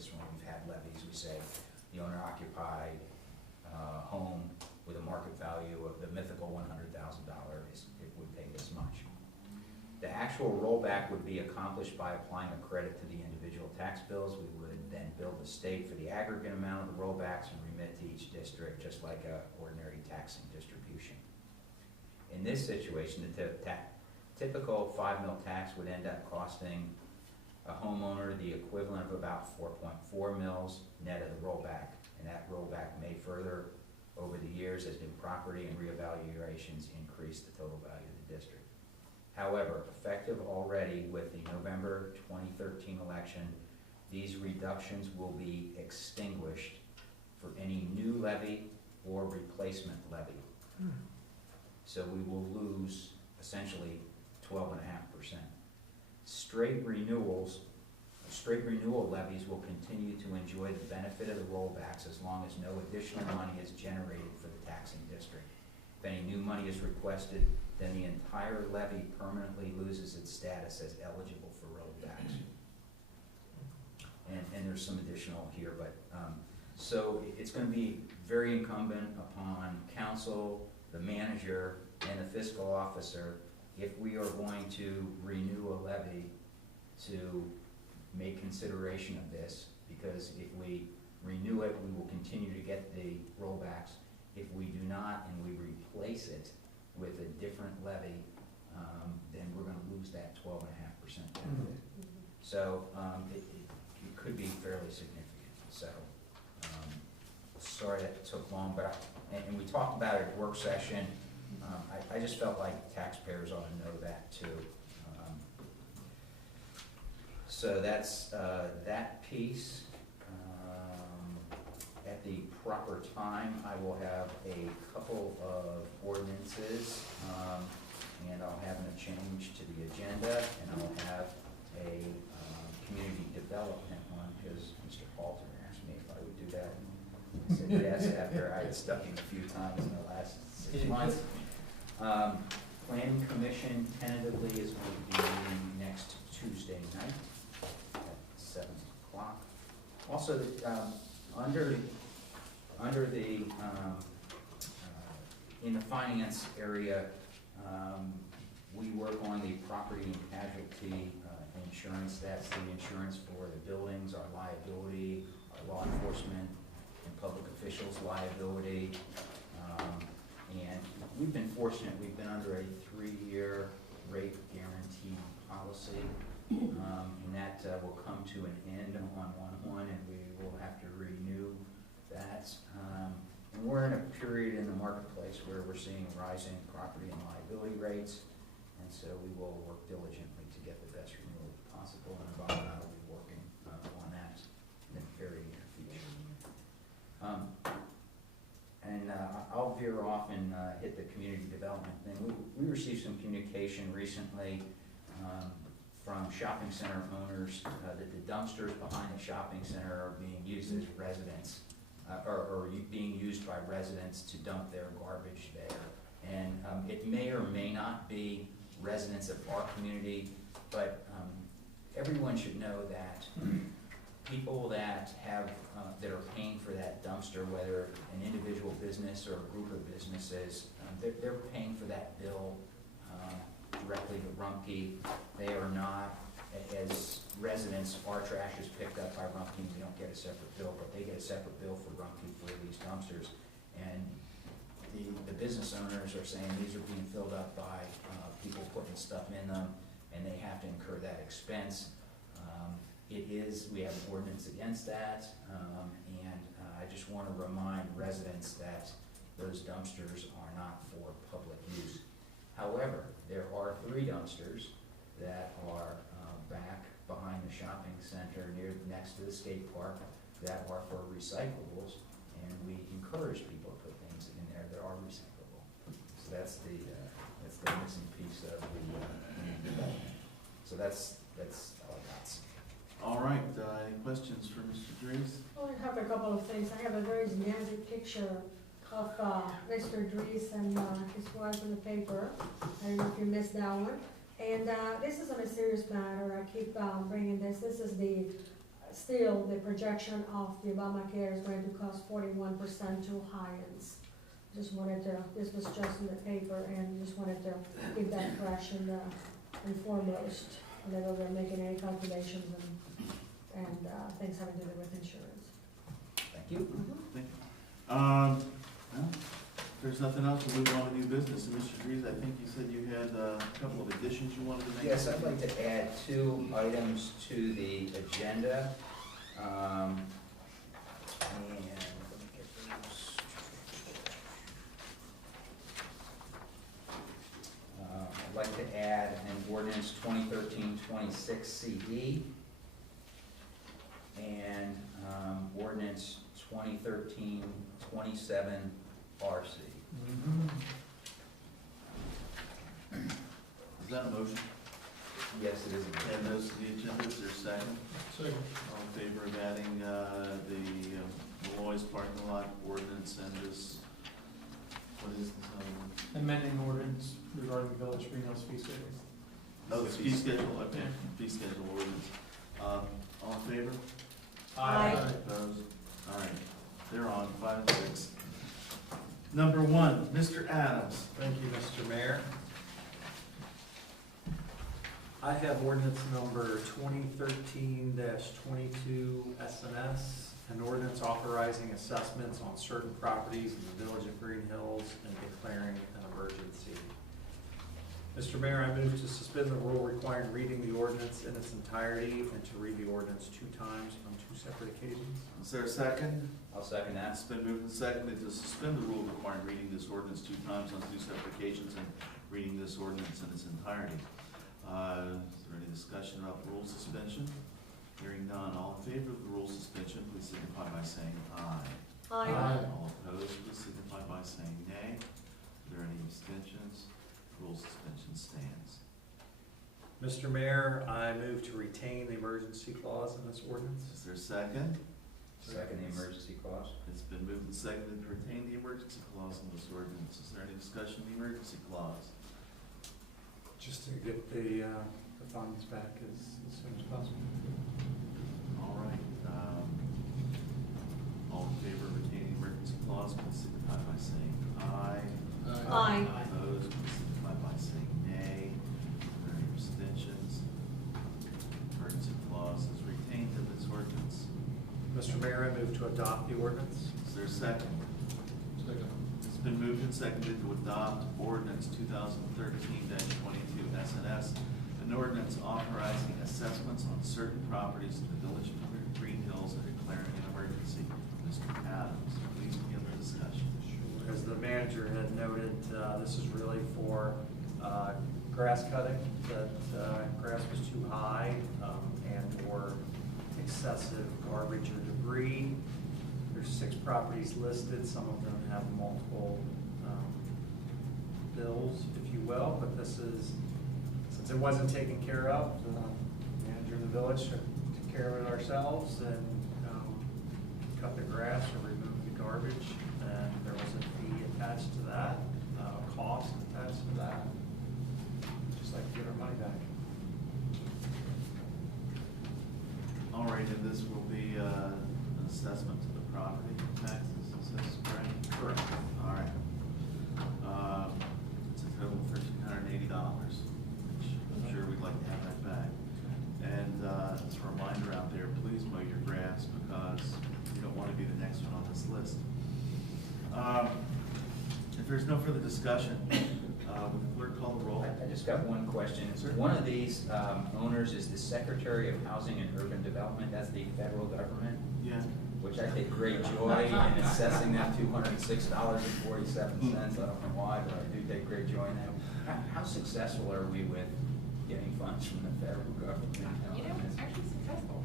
is when we've had levies. We say the owner occupied home with a market value of the mythical $100,000 it would pay this much. The actual rollback would be accomplished by applying a credit to the individual tax bills. We would then bill the state for the aggregate amount of the rollbacks and remit to each district just like a ordinary taxing distribution. In this situation, the typical 5 mil tax would end up costing a homeowner the equivalent of about 4.4 mils net of the rollback, and that rollback may further over the years as new property and reevaluations increase the total value of the district. However, effective already with the November 2013 election, these reductions will be extinguished for any new levy or replacement levy. So we will lose essentially 12.5%. Straight renewal levies will continue to enjoy the benefit of the rollbacks as long as no additional money is generated for the taxing district. If any new money is requested, then the entire levy permanently loses its status as eligible for rollbacks. And there's some additional here, but so it's going to be very incumbent upon council, the manager, and the fiscal officer, if we are going to renew a levy, to make consideration of this, because if we renew it, we will continue to get the rollbacks. If we do not and we replace it with a different levy, then we're going to lose that 12.5% benefit. So it could be fairly significant. So sorry that it took long, but and we talked about it at work session. I just felt like taxpayers ought to know that too. So that's that piece. At the proper time, I will have a couple of ordinances, and I'll have a change to the agenda, and I'll have a community development one, because Mr. Halter asked me if I would do that. I said yes after I had stuck him a few times in the last 6 months. Planning Commission tentatively is going to be next Tuesday night at 7 o'clock. Also, under the in the finance area, we work on the property and casualty insurance. That's the insurance for the buildings, our liability, our law enforcement and public officials liability. And we've been fortunate, we've been under a 3-year rate guarantee policy, and that will come to an end on 1/1, and we will have to renew that. And we're in a period in the marketplace where we're seeing rising property and liability rates, and so we will work diligently to get the best renewal possible, and Bob and I will be working on that in the very near future. I'll veer off and hit the community development thing. We received some communication recently from shopping center owners that the dumpsters behind the shopping center are being used as residents, or being used by residents to dump their garbage there. And it may or may not be residents of our community, but everyone should know that people that have that are paying for that dumpster, whether an individual business or a group of businesses, they're paying for that bill directly to Rumpke. They are not, as residents, our trash is picked up by Rumpke, we don't get a separate bill, but they get a separate bill for Rumpke for these dumpsters. And the business owners are saying these are being filled up by people putting stuff in them, and they have to incur that expense. We have an ordinance against that, and I just want to remind residents that those dumpsters are not for public use. However, there are 3 dumpsters that are back behind the shopping center next to the skate park that are for recyclables, and we encourage people to put things in there that are recyclable. So that's the missing piece of the development. So that's all I got. All right, any questions for Mr. Dries? Well, I have a couple of things. I have a very snazzy picture of Mr. Dries and his wife in the paper. I don't know if you missed that one. And this is on a serious matter. I keep bringing this. This is the still, the projection of the Obamacare is going to cost 41% to high-ends. Just wanted to, this was just in the paper, and just wanted to keep that fresh and foremost, whenever we're making any calculations and things having to do with insurance. Thank you. Thank you. Well, if there's nothing else, we'll move on to new business. And Mr. Dries, I think you said you had a couple of additions you wanted to make. Yes, I'd like to add 2 items to the agenda. And let me get those. I'd like to add an ordinance 2013-26 CD and ordinance 2013-27 RC. Is that a motion? Yes, it is. Add those to the agenda, is there a second? Second. All in favor of adding the Malloy's parking lot ordinance and this, what is this other one? Amending ordinance regarding the Village Greenhouse fee savings. Oh, the fee schedule, okay, fee schedule ordinance. All in favor? Aye. Opposed? All right, they're on 5 and 6. Number 1, Mr. Adams. Thank you, Mr. Mayor. I have ordinance number 2013-22 SNS, an ordinance authorizing assessments on certain properties in the Village of Greenhills and declaring an emergency. Mr. Mayor, I move to suspend the rule requiring reading the ordinance in its entirety and to read the ordinance 2 times on 2 separate occasions. Is there a second? I'll second that. It's been moved and seconded to suspend the rule requiring reading this ordinance 2 times on 2 separate occasions and reading this ordinance in its entirety. Is there any discussion about the rule suspension? Hearing none, all in favor of the rule suspension, please signify by saying aye. Aye. All opposed, please signify by saying nay. Are there any abstentions? Rule suspension stands. Mr. Mayor, I move to retain the emergency clause in this ordinance. Is there a second? Second the emergency clause. It's been moved and seconded to retain the emergency clause in this ordinance. Is there any discussion of the emergency clause? Just to get the funds back as soon as possible. All right. All in favor of retaining the emergency clause, please signify by saying aye. Aye. Opposed, please signify by saying nay. Are there any abstentions? Emergency clause is retained in this ordinance. Mr. Mayor, I move to adopt the ordinance. Is there a second? Second. It's been moved and seconded to adopt ordinance 2013-22 SNS, an ordinance authorizing assessments on certain properties in the Village of Greenhills and declaring an emergency. Mr. Adams, please begin the discussion. As the manager had noted, this is really for grass cutting, that grass was too high and/or excessive garbage or debris. There's 6 properties listed. Some of them have multiple bills, if you will, but this is, since it wasn't taken care of, the manager of the village took care of it ourselves and cut the grass or removed the garbage, and there was a fee attached to that, a cost attached to that. Just like to get our money back. All right, and this will be an assessment to the property taxes, is this correct? Correct. All right. It's a total of $1,380, which I'm sure we'd like to have that back. And as a reminder out there, please mow your grass because you don't want to be the next one on this list. If there's no further discussion, would the clerk call the roll? I just got one question. Sir? One of these owners is the Secretary of Housing and Urban Development. That's the federal government, Yeah. which I take great joy in assessing them $206.47. I don't know why, but I do take great joy in that. How successful are we with getting funds from the federal government? You know, it's actually successful.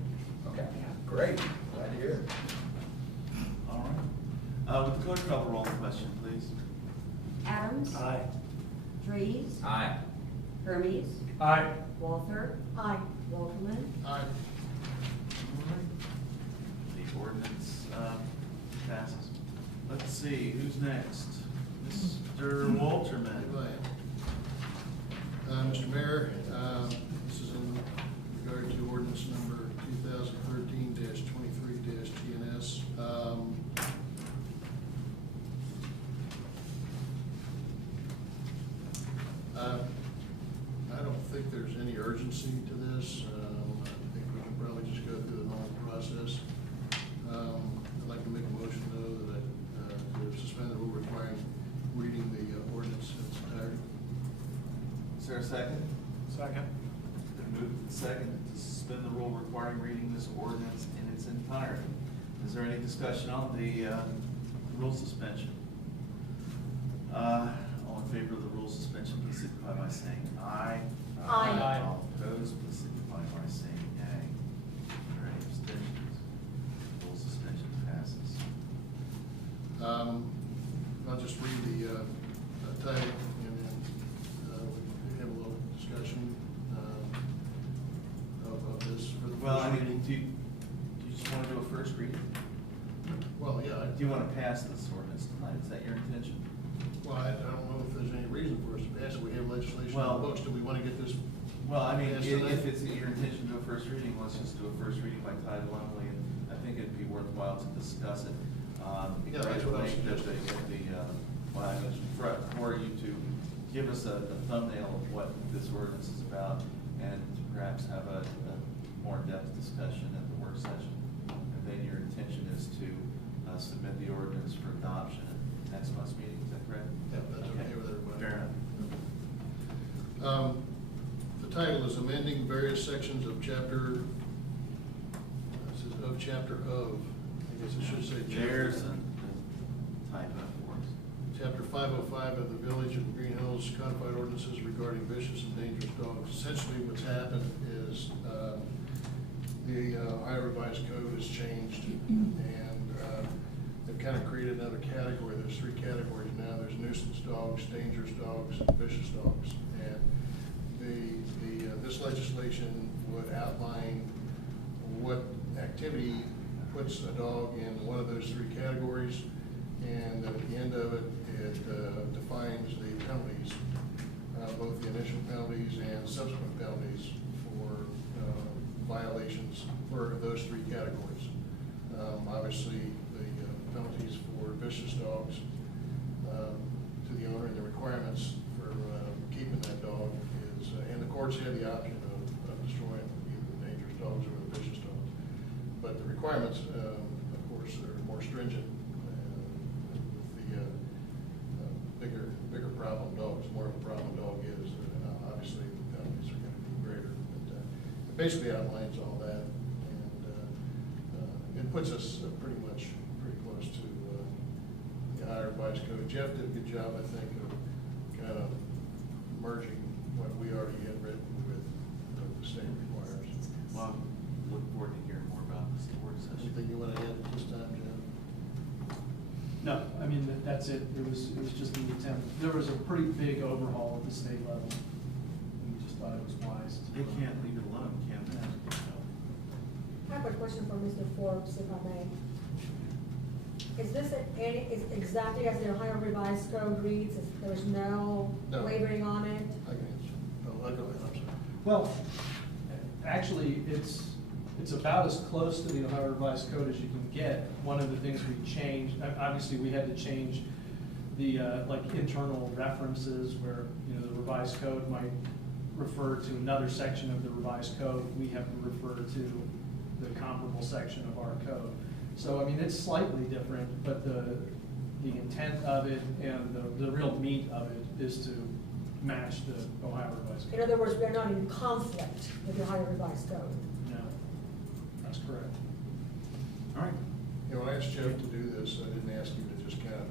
Okay, Yeah. great. Glad to hear it. All right. Would the clerk call the roll on the question, please? Adams. Aye. Dries. Aye. Hermes. Aye. Walther. Aye. Wolferman. Aye. The ordinance passes. Let's see, who's next? Mr. Walterman. Mr. Mayor, this is in regard to ordinance number 2013-26 urgency to this. I think we can probably just go through the normal process. I'd like to make a motion, though, that to suspend the rule requiring reading the ordinance in its entirety. Is there a second? Second. Been moved and seconded to suspend the rule requiring reading this ordinance in its entirety. Is there any discussion on the rule suspension? All in favor of the rule suspension, please signify by saying aye. Aye. All opposed, please signify by saying nay. Are there any abstentions? Rule suspension passes. I'll just read the title and then we have a little discussion of this for the Well, I first mean, reading. do you just want to do a first reading? Well, yeah. Do you want to pass this ordinance tonight? Is that your intention? Well, I don't know if there's any reason for us to pass it. We have legislation on Well- the books. Do we want to get this? Well, I mean, Yes, if tonight? it's your intention to do a first reading, let's just do a first reading by title only, and I think it'd be worthwhile to discuss it. Yeah, that's what I was suggesting. Well, I was for you to give us a thumbnail of what this ordinance is about, and to perhaps have a more in-depth discussion at the work session. And then your intention is to submit the ordinance for adoption at next month's meeting, is that correct? Yeah, that's okay with everybody. Fair enough. The title is amending various sections of chapter, this is of chapter of, I guess it should say. There's a typo for us. Chapter 505 of the Village of Greenhills Codified Ordinances regarding vicious and dangerous dogs. Essentially, what's happened is the Ohio Revised Code has changed, and they've kind of created another category. There's three categories now. There's nuisance dogs, dangerous dogs, and vicious dogs. And this legislation would outline what activity puts a dog in one of those three categories, and at the end of it, it defines the penalties, both the initial penalties and subsequent penalties for violations for those three categories. Obviously, the penalties for vicious dogs to the owner and the requirements for keeping that dog is, and the courts have the option of destroying either the dangerous dogs or the vicious dogs. But the requirements, of course, are more stringent with the bigger problem dogs. The more of a problem dog is, obviously, the penalties are going to be greater. But it basically outlines all that, and it puts us pretty close to the Ohio Revised Code. Jeff did a good job, I think, of kind of merging what we already had written with what the state requires. Well, look forward to hearing more about this at the work session. Anything you want to add this time, Jeff? No, I mean, that's it. It was just an attempt. There was a pretty big overhaul at the state level. We just thought it was wise. to- They can't leave it alone, can they? I have a question for Mr. Forbes, if I may. Is this is exactly as the Ohio Revised Code reads? There's no No. wavering on it? I can answer. No, go ahead, I'm sorry. Well, actually, it's about as close to the Ohio Revised Code as you can get. One of the things we changed, obviously, we had to change the, like, internal references where, you know, the revised code might refer to another section of the revised code. We have to refer to the comparable section of our code. So, I mean, it's slightly different, but the intent of it and the real meat of it is to match the Ohio Revised In Code. other words, we are not in conflict with the Ohio Revised Code. No, that's correct. All right. You know, when I asked Jeff to do this, I didn't ask him to just kind of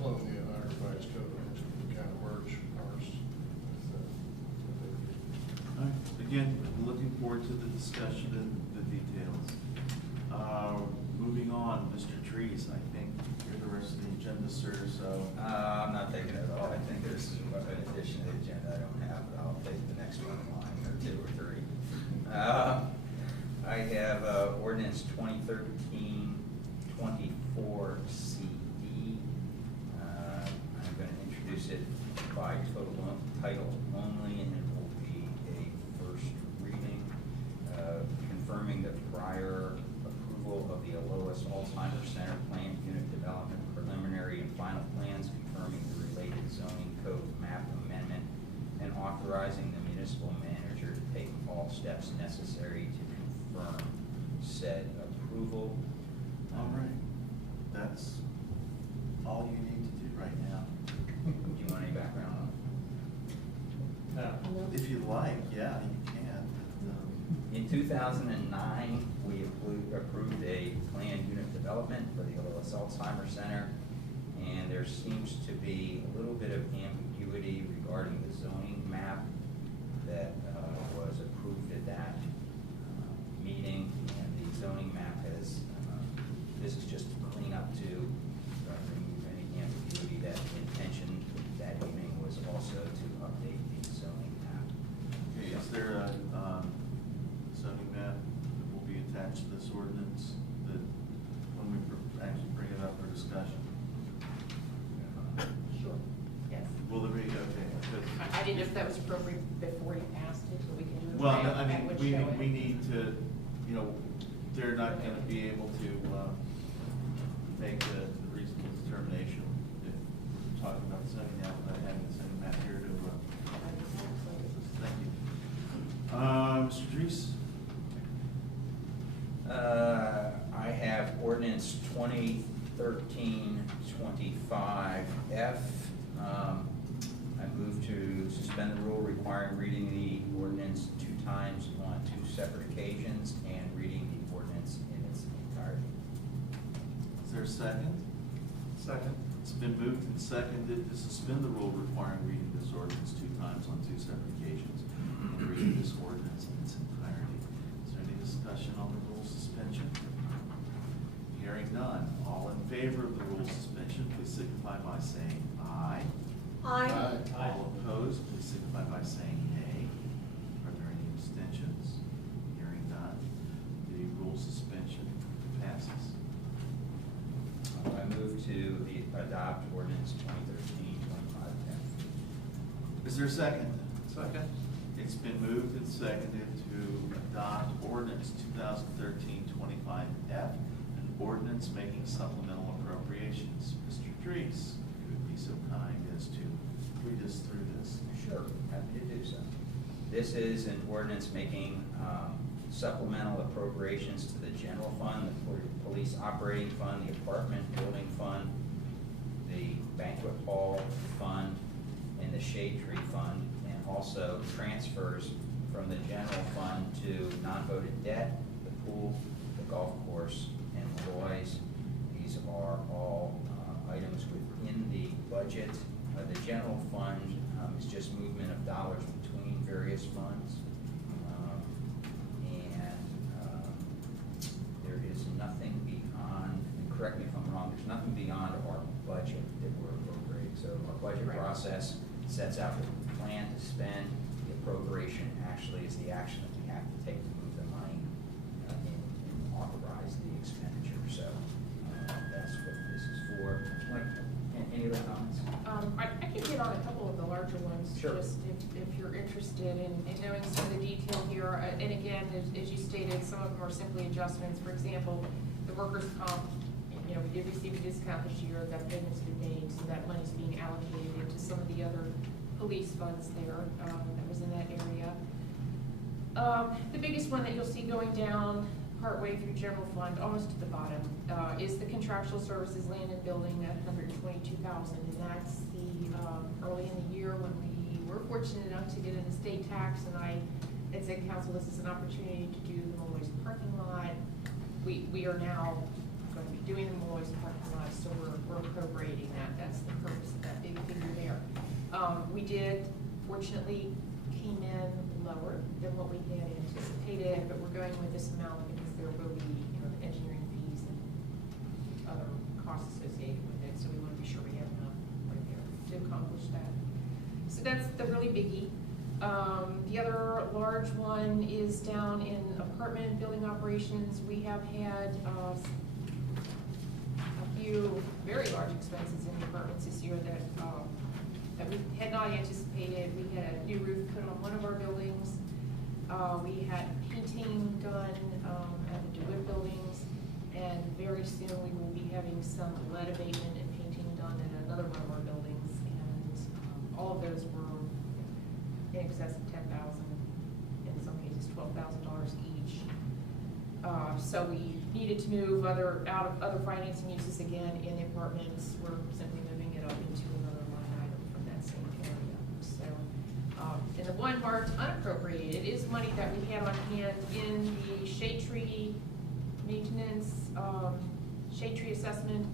clone the Ohio Revised Code. I asked him to kind of merge ours with All right. Again, looking forward to the discussion and the details. Moving on, Mr. Trees, I think you're the rest of the agenda, sir, so. I'm not taking it at all. I think there's an addition to the agenda I don't have, but I'll take the next one in line, or two or three. I have ordinance 2013-24 CD. I'm going to introduce it by title only, and it will be a first reading, confirming the prior approval of the Alois Alzheimer's Center Plan Unit Development Preliminary and Final Plans, confirming the related zoning code map amendment, and authorizing the municipal municipal manager to take all steps necessary to confirm said approval. All right, that's all you need to do right now. Do you want any background on No? If you like, yeah, you can. it? In 2009, we approved a planned unit development for the Willis Alzheimer's Center, and there seems to be a little bit of ambiguity regarding the zoning map that was approved at that meeting, and the zoning map has, this is just to clean up to remove any ambiguity. That the intention that evening was also to update the zoning map. Okay, is there a zoning map that will be attached to this ordinance that, when we actually bring it up for discussion? Sure. Yes. Will there be, okay, good. I didn't know if that was appropriate before you passed it, but we can do it. Well, now. I That mean, would we, show it. we need to, you know, they're not gonna be able to, make a reasonable determination if we're talking about zoning now, without having the zoning map here to, thank you. Mr. Dries? I have ordinance 2013-25F. I move to suspend the rule requiring reading the ordinance 2 times on 2 separate occasions and reading the ordinance in its entirety. Is there a second? Second. It's been moved and seconded to suspend the rule requiring reading this ordinance 2 times on 2 separate occasions and reading this ordinance in its entirety. Is there any discussion on the rule suspension? Hearing none. All in favor of the rule suspension, please signify by saying aye. Aye. All opposed, please signify by saying nay. Are there any abstentions? Hearing none. The rule suspension passes. I move to adopt ordinance 2013-25F. Is there a second? Second. It's been moved and seconded to adopt ordinance 2013-25F, an ordinance making supplemental appropriations. Mr. Dries, if you would be so kind as to read us through this. Sure, happy to do so. This is an ordinance making supplemental appropriations to the general fund, the police operating fund, the apartment building fund, the banquet hall fund, and the shade tree fund, and also transfers from the general fund to non-voted debt, the pool, the golf course, and Roy's. These are all items within the budget. The general fund is just movement of dollars between various funds. There is nothing beyond, and correct me if I'm wrong, there's nothing beyond our budget that we're appropriating. So our budget Correct. process sets out the plan to spend. The appropriation actually is the action that we have to take to move the money and authorize the expenditure. So that's what this is for. Mike, any other comments? I can hit on a couple of the larger ones. Sure. Just if you're interested in knowing some of the detail here. And again, as you stated, some of them are simply adjustments. For example, the workers' comp, you know, we did receive a discount this year, that payment's been made, so that money's being allocated into some of the other police funds there, that was in that area. The biggest one that you'll see going down partway through general fund, almost to the bottom, is the contractual services land and building at $122,000, and that's the, early in the year when we were fortunate enough to get an estate tax, and I had said, council, this is an opportunity to do the Molloy's parking lot. We are now going to be doing the Molloy's parking lot, so we're appropriating that. That's the purpose of that big figure there. We did, fortunately, came in lower than what we had anticipated, but we're going with this amount because there will be, you know, the engineering fees and other costs associated with it, so we want to be sure we have enough right there to accomplish that. So that's the really biggie. The other large one is down in apartment building operations. We have had a few very large expenses in the apartments this year that we had not anticipated. We had a new roof put on one of our buildings. We had painting done at the DeWitt buildings, and very soon we will be having some lead abatement and painting done in another one of our buildings. And all of those were in excess of $10,000. So we needed to move out of other financing uses again in the apartments. We're simply moving it up into another line item from that same area. So, and the one marked unappropriated is money that we had on hand in the shade tree maintenance, shade tree assessment,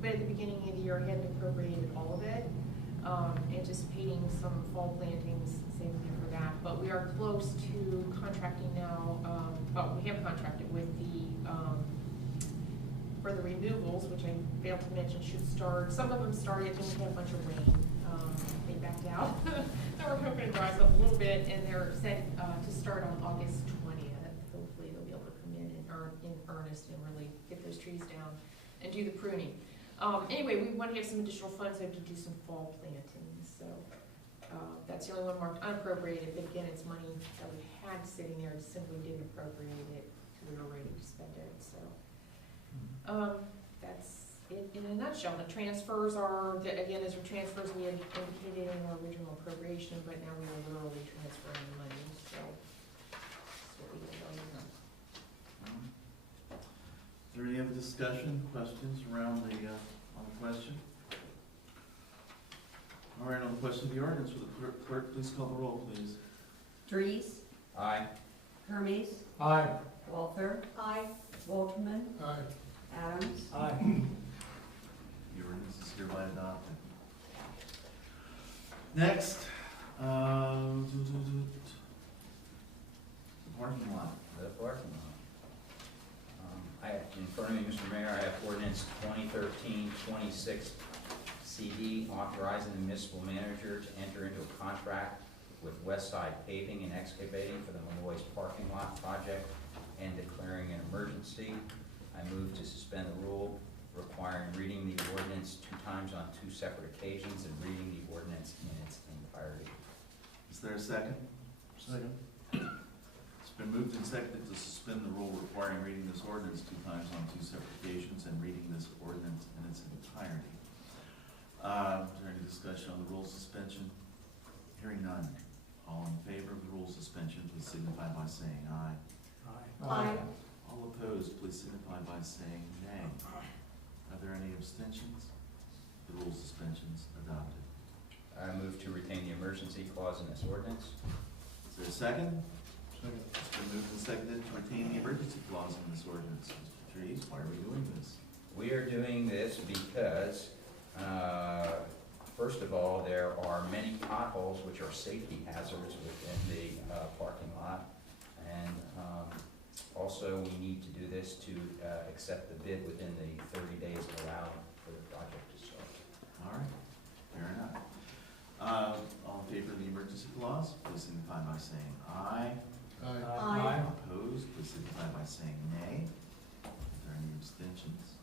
but at the beginning of the year, I hadn't appropriated all of it, anticipating some fall plantings, saving it for that. But we are close to contracting now, well, we have contracted with the, for the removals, which I failed to mention should start, some of them started, then we had a bunch of rain, they backed out. So we're hoping it dries up a little bit, and they're set, to start on August 20th. Hopefully they'll be able to come in earnest and really get those trees down and do the pruning. Anyway, we want to have some additional funds there to do some fall plantings, so, that's the only one marked unappropriated, but again, it's money that we had sitting there, simply didn't appropriate it, because we were ready to spend it, so. That's it in a nutshell. The transfers are, again, those are transfers we had indicated in our original appropriation, but now we are literally transferring the money, so that's what we did on that. Is there any other discussion, questions around the, on the question? All right, on the question of the ordinance, will the clerk please call the roll, please? Dries, Aye. Hermes, Aye. Walther, Aye. Volkman, Aye. Adams. Aye. The ordinance is hereby adopted. Next, the parking lot. The parking lot. In front of me, Mr. Mayor, I have ordinance 2013-26 CD authorizing the municipal manager to enter into a contract with Westside Paving and Excavating for the Malloy's parking lot project and declaring an emergency. I move to suspend the rule requiring reading the ordinance 2 times on 2 separate occasions and reading the ordinance in its entirety. Is there a second? Second. It's been moved and seconded to suspend the rule requiring reading this ordinance 2 times on 2 separate occasions and reading this ordinance in its entirety. Is there any discussion on the rule suspension? Hearing none. All in favor of the rule suspension, please signify by saying aye. Aye. All opposed, please signify by saying nay. Are there any abstentions? The rule suspension's adopted. I move to retain the emergency clause in this ordinance. Is there a second? Second. It's been moved and seconded to retain the emergency clause in this ordinance. Mr. Trees, why are we doing this? We are doing this because, first of all, there are many potholes which are safety hazards within the parking lot. And also, we need to do this to accept the bid within the 30 days allowed for the project to start. All right, fair enough. All in favor of the emergency clause, please signify by saying aye. Aye. Aye. Opposed, please signify by saying nay. Are there any abstentions?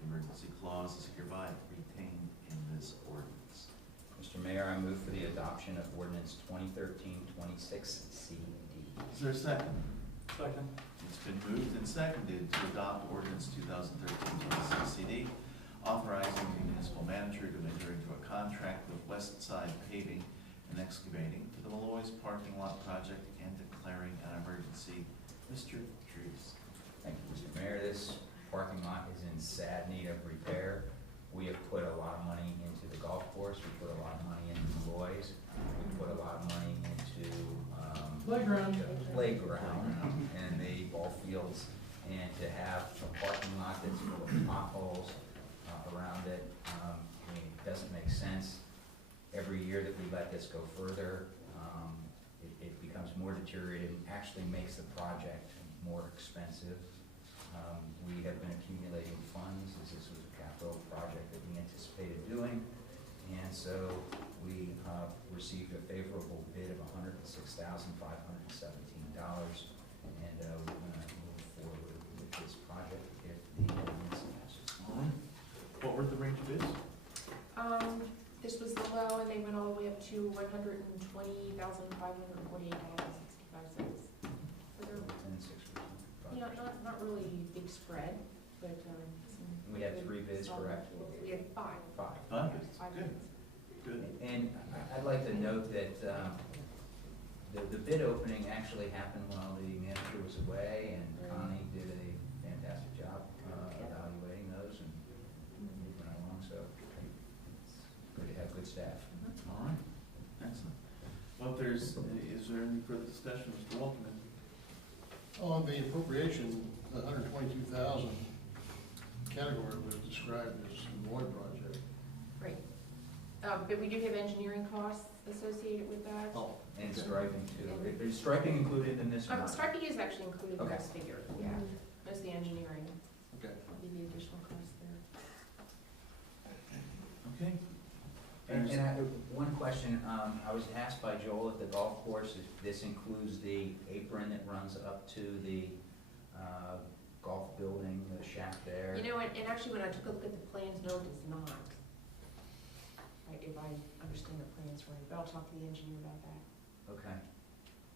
The emergency clause is hereby retained in this ordinance. Mr. Mayor, I move for the adoption of ordinance 2013-26 CD. Is there a second? Second. It's been moved and seconded to adopt ordinance 2013-26 CD, authorizing the municipal manager to enter into a contract with Westside Paving and Excavating for the Malloy's parking lot project and declaring an emergency. Mr. Drees. Thank you, Mr. Mayor. This parking lot is in sad need of repair. We have put a lot of money into the golf course. We put a lot of money into Malloy's. We put a lot of money into Playground. the playground and the ball fields. And to have a parking lot that's full of potholes around it, I mean, it doesn't make sense. Every year that we let this go further, it becomes more deteriorated and actually makes the project more expensive. We have been accumulating funds, as this was a capital project that we anticipated doing, and so we received a favorable bid of $106,517, and we're going to move forward with this project if the ordinance passes. All right. What were the range of bids? This was the low, and they went all the way up to $120,548.65. So they're, 10-6%. not really big spread, but, We had 3 bids, correct? We had 5. 5. Five. Five Good. bids. Good. And I'd like to note that the bid opening actually happened while the manager was away, and Connie did a staff. All right, excellent. Well, is there any further discussion, Mr. Waltman? On the appropriation, the 122,000 category was described as a Moy project. Right. But we do have engineering costs associated with that. Oh, And striping too. Is striping included in this or not? Striping is actually included in Okay. this figure, yeah. That's the engineering, Okay. will be the additional cost there. okay. And one question, I was asked by Joel at the golf course, if this includes the apron that runs up to the golf building, the shack there? You know, and actually, when I took a look at the plans, no, it does not. If I understand the plans right, but I'll talk to the engineer about that. Okay.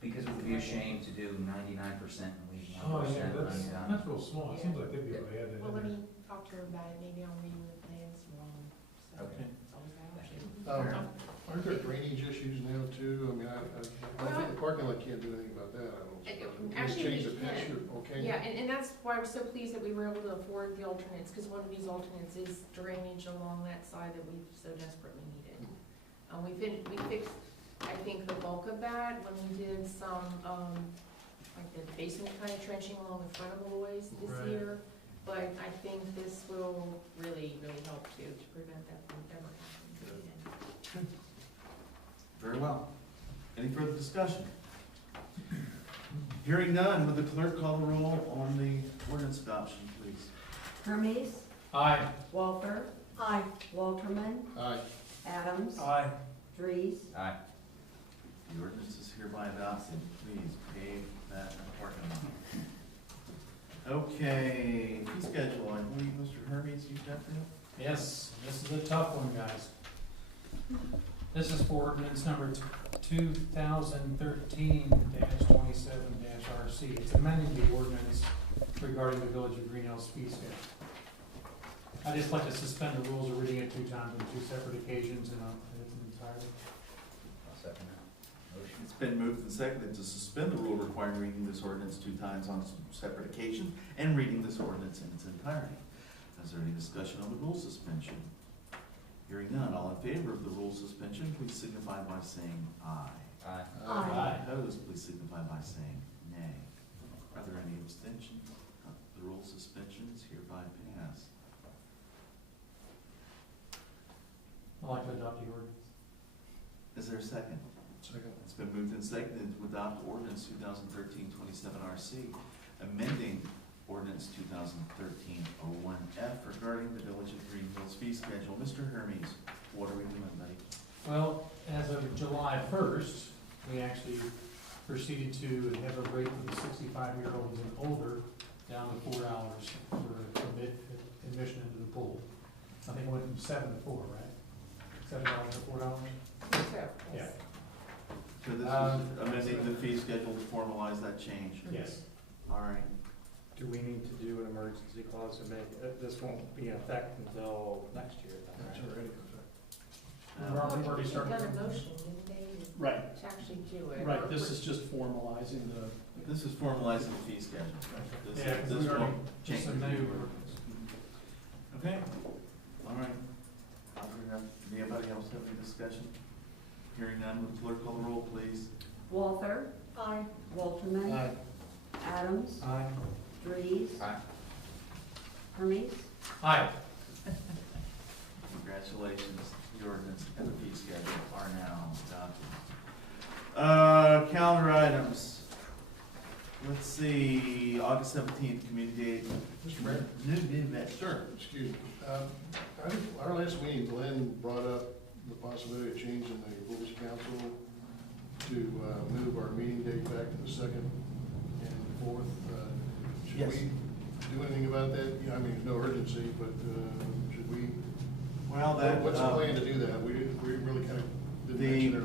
Because it would be a shame to do 99% and leave Oh, 1% yeah, undone. that's real small, it seems like they'd be able to add that in Well, let there. me talk to her about it, maybe I'm reading the plans wrong, so Okay. it's always that option. Aren't there drainage issues now too? I mean, I think the parking lot can't do anything about that, I don't suppose. Actually, Change we the pitch, can. okay? Yeah, and that's why we're so pleased that we were able to afford the alternates, because one of these alternates is drainage along that side that we so desperately needed. We fixed, I think, the bulk of that when we did some, like the basement kind of trenching along the front of Aloy's this Right. year. But I think this will really, really help too, to prevent that from ever happening again. Very well. Any further discussion? Hearing none, would the clerk call the roll on the ordinance adoption, please? Hermes, Aye. Walther, Aye. Walterman, Aye. Adams, Aye. Dries, Aye. The ordinance is hereby adopted. Please pave that parking lot. Okay, fee schedule, I believe Mr. Hermes, you got that? Yes, this is a tough one, guys. This is for ordinance number 2013-27-RC. It's amending the ordinance regarding the Village of Greenhills fee schedule. I'd just like to suspend the rules of reading it 2 times on 2 separate occasions in its entirety. I'll second that motion. It's been moved and seconded to suspend the rule requiring reading this ordinance 2 times on separate occasion and reading this ordinance in its entirety. Is there any discussion on the rule suspension? Hearing none, all in favor of the rule suspension, please signify by saying aye. Aye. Aye. Opposed, please signify by saying nay. Are there any abstentions? The rule suspension is hereby passed. I'd like to adopt the ordinance. Is there a second? Second. It's been moved and seconded to adopt ordinance 2013-27-RC, amending ordinance 2013-01F regarding the Village of Greenhills fee schedule. Mr. Hermes, what are we doing, buddy? Well, as of July 1st, we actually proceeded to have a rate for the 65-year-olds and older down to $4 for admission into the pool. I think it went from 7 to 4, right? $7 to $4? So, Yeah. So this is amending the fee schedule to formalize that change? Yes. All right. Do we need to do an emergency clause to make, this won't be in effect until next year, then, That's right? already. We've already They've started. done a motion, didn't they, Right, to actually do it? right, this is just formalizing the, This is formalizing the fee schedule. This- Yeah, because this we already, won't change just the amended fee. the ordinance. Okay, all right. Anybody else have any discussion? Hearing none, would the clerk call the roll, please? Walther, Aye. Walterman, Aye. Adams, Aye. Dries, Aye. Hermes, Aye. Congratulations, the ordinance and the fee schedule are now adopted. Calendar items. Let's see, August 17th, community day. Mr. Mayor? Sure. Excuse me. Our last meeting, Glenn brought up the possibility of changing the rules council to move our meeting date back to the 2nd and 4th. Should Yes. we do anything about that? Yeah, I mean, there's no urgency, but should we? Well, that. What's the plan to do that? We really kind of didn't mention The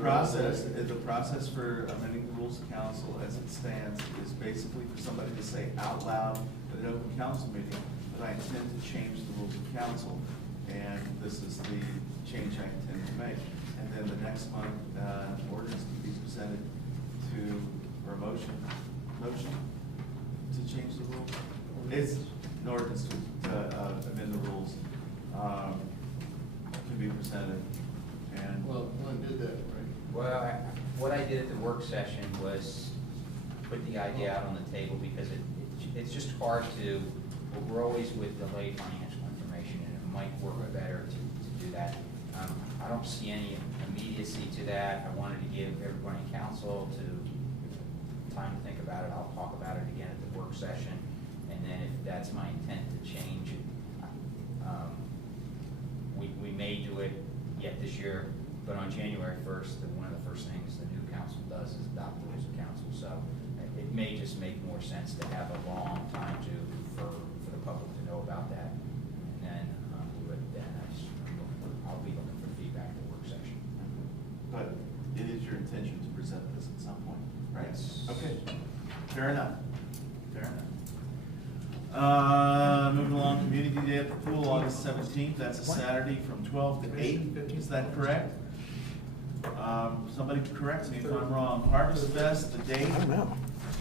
it. process for amending the rules of council as it stands is basically for somebody to say out loud at an open council meeting that I intend to change the rules of council, and this is the change I intend to make. And then the next month, ordinance to be presented to, or motion to change the rules. It's an ordinance to amend the rules, can be presented And Well, Glenn did that, right? Well, what I did at the work session was put the idea out on the table because it's just hard to, we're always with delayed financial information, and it might work better to do that. I don't see any immediacy to that. I wanted to give everybody in council time to think about it. I'll talk about it again at the work session, and then if that's my intent to change it, we may do it yet this year, but on January 1st, one of the first things the new council does is adopt the rules of council. So it may just make more sense to have a long time for the public to know about that, and then I'll be looking for feedback at the work session. But it is your intention to present this at some point, right? Yes. Okay, fair enough, fair enough. Moving along, Community Day at the Pool, August 17th, that's a Saturday from 12 to 8, is that correct? Somebody correct me if I'm wrong. Harvest Fest, the date?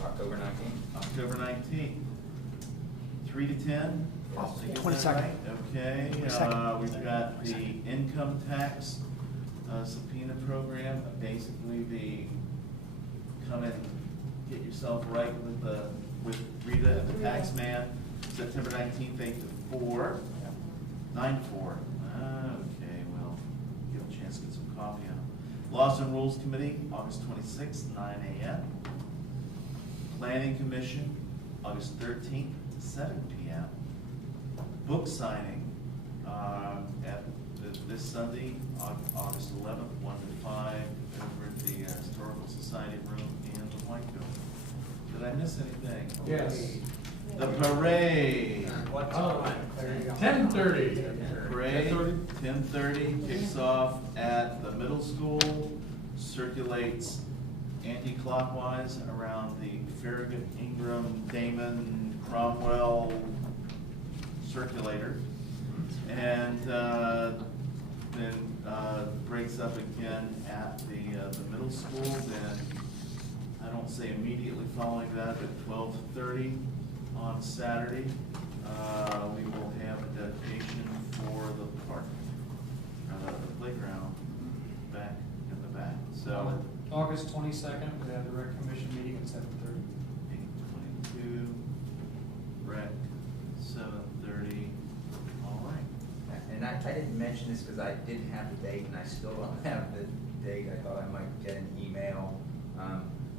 October 19th. October 19th. 3 to 10? Yes. Is that 22nd. right? Okay, we've got the income tax subpoena program, basically come and get yourself right with Rita and the tax man, September 19th, 8 to 4, 9 to 4. Okay, well, give a chance to get some coffee on. Laws and Rules Committee, August 26th, 9 a.m. Planning Commission, August 13th, 7 p.m. Book signing at this Sunday, August 11th, 1 to 5, over at the Historical Society room in the White Building. Did I miss anything? Yes. The parade. What Oh, time? There you go. 10:30. Parade, 10:30, kicks off at the middle school, circulates anti-clockwise around the Farragut, Ingram, Damon, Cromwell circulator, and then breaks up again at the middle school. Then I don't say immediately following that, but 12:30 on Saturday, we will have a dedication for the park, the playground back in the back. So August 22nd, we have the rec commission meeting at 7:30. 8:22, rec, 7:30, all right. And I didn't mention this because I didn't have the date, and I still don't have the date. I thought I might get an email.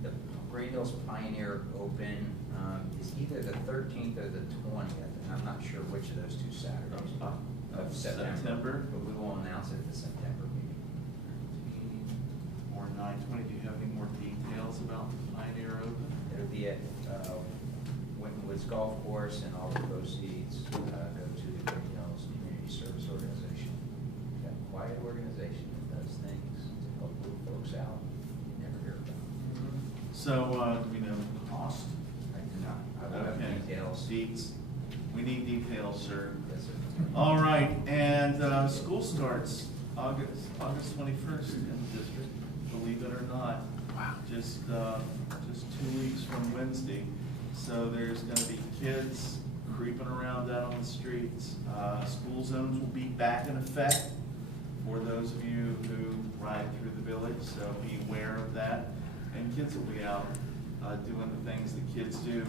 The Greenhills Pioneer Open is either the 13th or the 20th, and I'm not sure which of those two Saturdays of September. But we will announce it at the September meeting. 13 or 9/20, do you have any more details about the Pioneer Open? It'll be at Winton Woods Golf Course, and all the proceeds go to the Greenhills Community Service Organization. That quiet organization that does things to help move folks out. You never hear about it. So, do we know the cost? I do not. I will have Okay. details. Seats, we need details, sir. Yes, sir. All right, and school starts August 21st in the district, believe it or not. Wow. Just 2 weeks from Wednesday. So there's gonna be kids creeping around out on the streets. School zones will be back in effect for those of you who ride through the village, so be aware of that. And kids will be out doing the things that kids do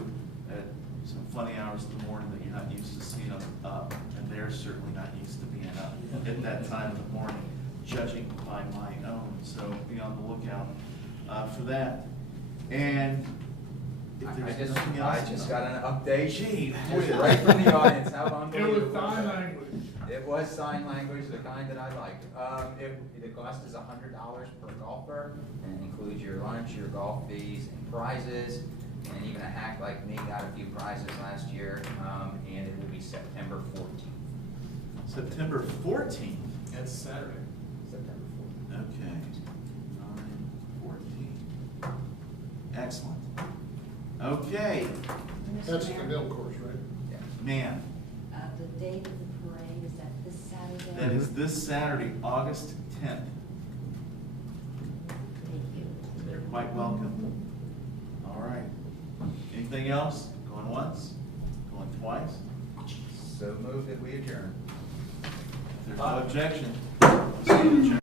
at some funny hours in the morning that you're not used to seeing them up, and they're certainly not used to being up at that time of the morning, judging by my own. So be on the lookout for that. And if there's nothing else, I just got an update. Gee, Just right from the audience, how unbelievable. language. It was sign language, the kind that I like. The cost is $100 per golfer, and includes your lunch, your golf fees, and prizes. And even a hack like me got a few prizes last year, and it will be September 14th. September 14th. That's Saturday. September 14th. Okay. 9/14. Excellent. Okay, Mr. That's the Mayor, middle course, right? Yeah. man, the date of the parade, is that this Saturday? that is this Saturday, August 10th. Thank you. They're quite welcome. All right. Anything else? Going once? Going twice? So move that we adjourn. If there's no objection, we'll see you adjourned.